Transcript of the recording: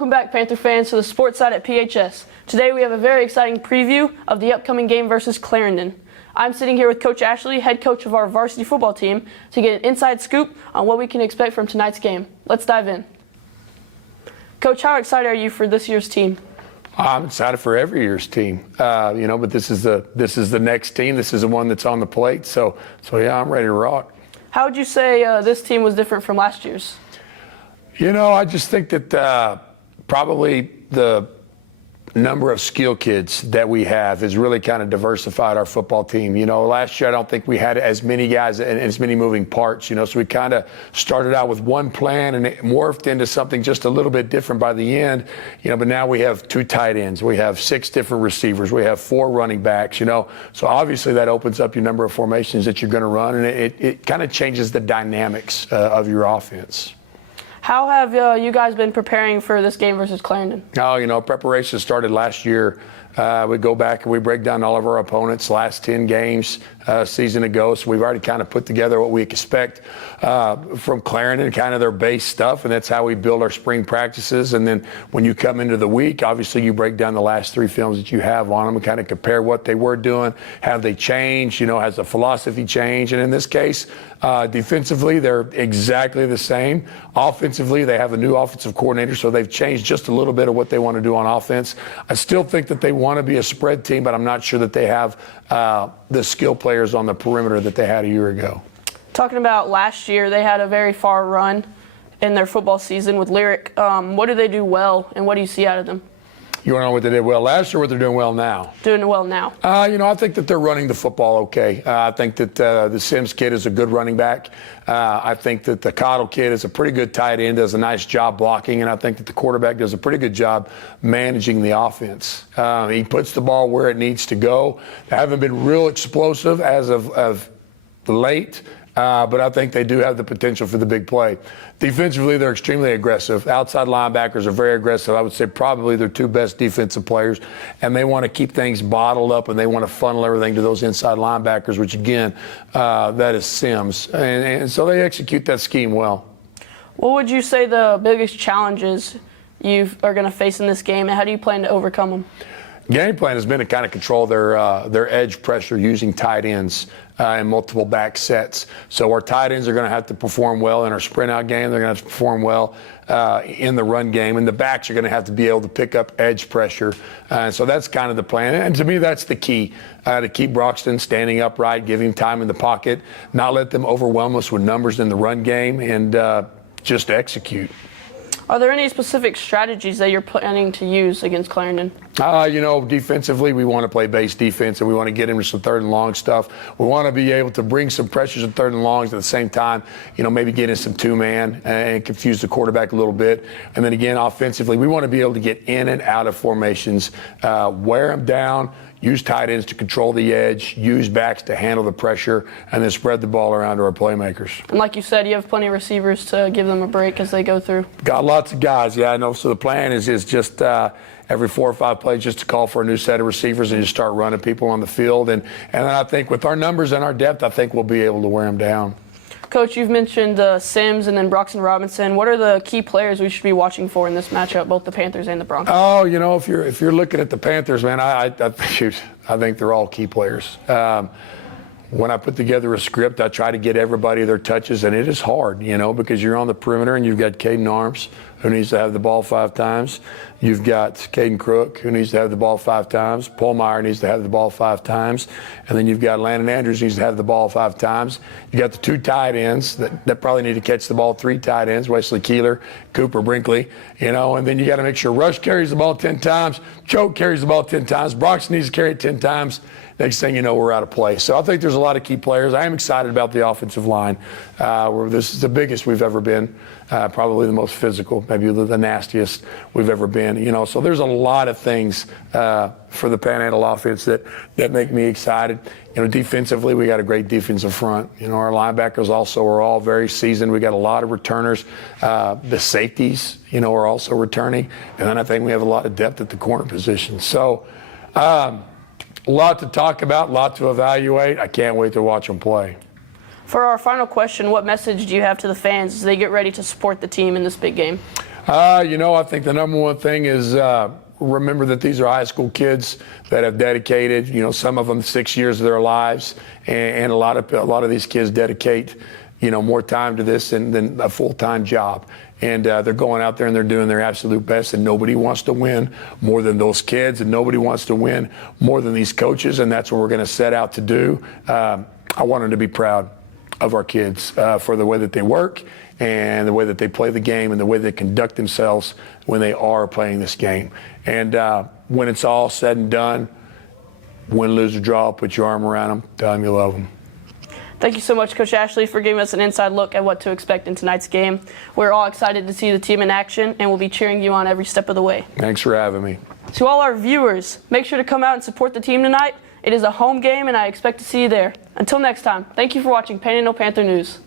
Welcome back, Panther fans, to the sports side at PHS. Today we have a very exciting preview of the upcoming game versus Clarendon. I'm sitting here with Coach Ashley, head coach of our varsity football team, to get an inside scoop on what we can expect from tonight's game. Let's dive in. Coach, how excited are you for this year's team? I'm excited for every year's team, but this is the next team. This is the one that's on the plate. So yeah, I'm ready to rock. How would you say this team was different from last year's? I just think that probably the number of skill kids that we have has really kind of diversified our football team. Last year I don't think we had as many guys and as many moving parts, so we kind of started out with one plan and it morphed into something just a little bit different by the end, but now we have 2 tight ends, we have 6 different receivers, we have 4 running backs, so obviously that opens up your number of formations that you're going to run, and it kind of changes the dynamics of your offense. How have you guys been preparing for this game versus Clarendon? Preparation started last year. We go back and we break down all of our opponents' last 10 games season ago. So we've already kind of put together what we expect from Clarendon, kind of their base stuff, and that's how we build our spring practices. And then when you come into the week, obviously you break down the last 3 films that you have on them and kind of compare what they were doing, have they changed, has the philosophy changed? And in this case, defensively, they're exactly the same. Offensively, they have a new offensive coordinator, so they've changed just a little bit of what they want to do on offense. I still think that they want to be a spread team, but I'm not sure that they have the skill players on the perimeter that they had a year ago. Talking about last year, they had a very far run in their football season with Lyric. What do they do well, and what do you see out of them? You want to know what they did well last year or what they're doing well now? Doing well now. I think that they're running the football okay. I think that the Sims kid is a good running back. I think that the Cottle kid is a pretty good tight end, does a nice job blocking, and I think that the quarterback does a pretty good job managing the offense. He puts the ball where it needs to go. They haven't been real explosive as of late. But I think they do have the potential for the big play. Defensively, they're extremely aggressive. Outside linebackers are very aggressive. I would say probably their 2 best defensive players. And they want to keep things bottled up, and they want to funnel everything to those inside linebackers, which, again, that is Sims. And so they execute that scheme well. What would you say the biggest challenges you are going to face in this game, and how do you plan to overcome them? Game plan has been to kind of control their edge pressure using tight ends and multiple back sets. So our tight ends are going to have to perform well in our sprint out game. They're going to have to perform well in the run game. And the backs are going to have to be able to pick up edge pressure. So that's kind of the plan. And to me, that's the key, to keep Broxton standing upright, give him time in the pocket, not let them overwhelm us with numbers in the run game, and just execute. Are there any specific strategies that you're planning to use against Clarendon? Defensively, we want to play base defense, and we want to get into some 3rd and long stuff. We want to be able to bring some pressures in 3rd and longs at the same time, maybe get in some 2-man and confuse the quarterback a little bit. And then again, offensively, we want to be able to get in and out of formations, wear them down, use tight ends to control the edge, use backs to handle the pressure, and then spread the ball around to our playmakers. And like you said, you have plenty of receivers to give them a break as they go through. Got lots of guys, yeah, I know. So the plan is just every 4 or 5 plays just to call for a new set of receivers and just start running people on the field. And then I think with our numbers and our depth, I think we'll be able to wear them down. Coach, you've mentioned Sims and then Broxton Robinson. What are the key players we should be watching for in this matchup, both the Panthers and the Broncos? If you're looking at the Panthers, man, I think they're all key players. When I put together a script, I try to get everybody their touches, and it is hard, because you're on the perimeter and you've got Caden Arms, who needs to have the ball 5 times. You've got Caden Crook, who needs to have the ball 5 times. Paul Meyer needs to have the ball 5 times. And then you've got Landon Andrews, who needs to have the ball 5 times. You've got the 2 tight ends that probably need to catch the ball, 3 tight ends, Wesley Keeler, Cooper Brinkley, and then you got to make sure Rush carries the ball 10 times, Choke carries the ball 10 times, Broxton needs to carry it 10 times. Next thing you know, we're out of play. So I think there's a lot of key players. I am excited about the offensive line. This is the biggest we've ever been, probably the most physical, maybe the nastiest we've ever been. So there's a lot of things for the Panhandle offense that make me excited. Defensively, we got a great defensive front. Our linebackers also are all very seasoned. We got a lot of returners. The safeties, are also returning. And then I think we have a lot of depth at the corner position. So, a lot to talk about, a lot to evaluate. I can't wait to watch them play. For our final question, what message do you have to the fans as they get ready to support the team in this big game? I think the number one thing is remember that these are high school kids that have dedicated, some of them 6 years of their lives, and a lot of these kids dedicate, more time to this than a full-time job. And they're going out there and they're doing their absolute best, and nobody wants to win more than those kids, and nobody wants to win more than these coaches, and that's what we're going to set out to do. I want them to be proud of our kids for the way that they work and the way that they play the game and the way they conduct themselves when they are playing this game. And when it's all said and done, win, lose, or draw, put your arm around them, tell them you love them. Thank you so much, Coach Ashley, for giving us an inside look at what to expect in tonight's game. We're all excited to see the team in action, and we'll be cheering you on every step of the way. Thanks for having me. To all our viewers, make sure to come out and support the team tonight. It is a home game, and I expect to see you there. Until next time, thank you for watching Panhandle Panther News.